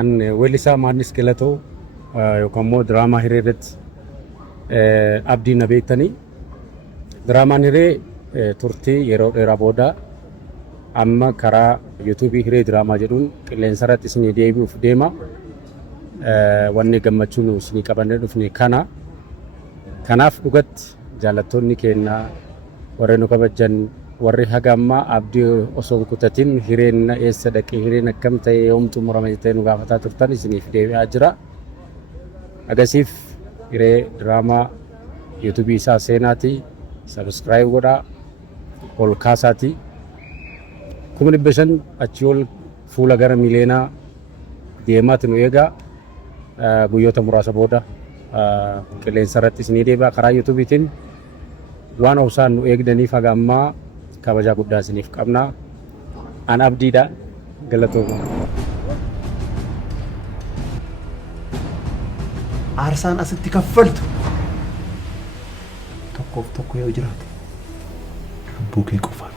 an welisa maanis galatoo yookaan immoo diraamaa hiree irratti abdii na beektanii diraamaan hiree turtii yeroo dheeraa booda amma karaa yuutuubii hiree diraamaa jedhuun qilleensa irratti isinii deebi'uuf deema. Wanni gammachuun isinii qabannee dhufne kanaaf dhugatti jaalattoonni keenya warri nu kabajan warri haga ammaa abdii osoo hin kutatin hireen eessa dhaqee hireen akkam ta'e yoomtu murama jettee nu gaafataa turtan isiniif deebi'aa jira. Agasiif hiree diraamaa yuutuubii isaa seenaati sabskiraayib godhaa ol kaasaati 1500 achi ol fuula gara mileenaa deemaati nu eegaa. Guyyoota muraasa booda qilleensa irratti isinii deebi'a karaa yuutuubiitiin waan obsaan nu eegdaniif haga ammaa kabajaa guddaa isiniif qabna. An abdiidha galatooma. Aarsaan asitti kaffaltu tokkoof tokko yoo jiraate lubbuu kee qofa.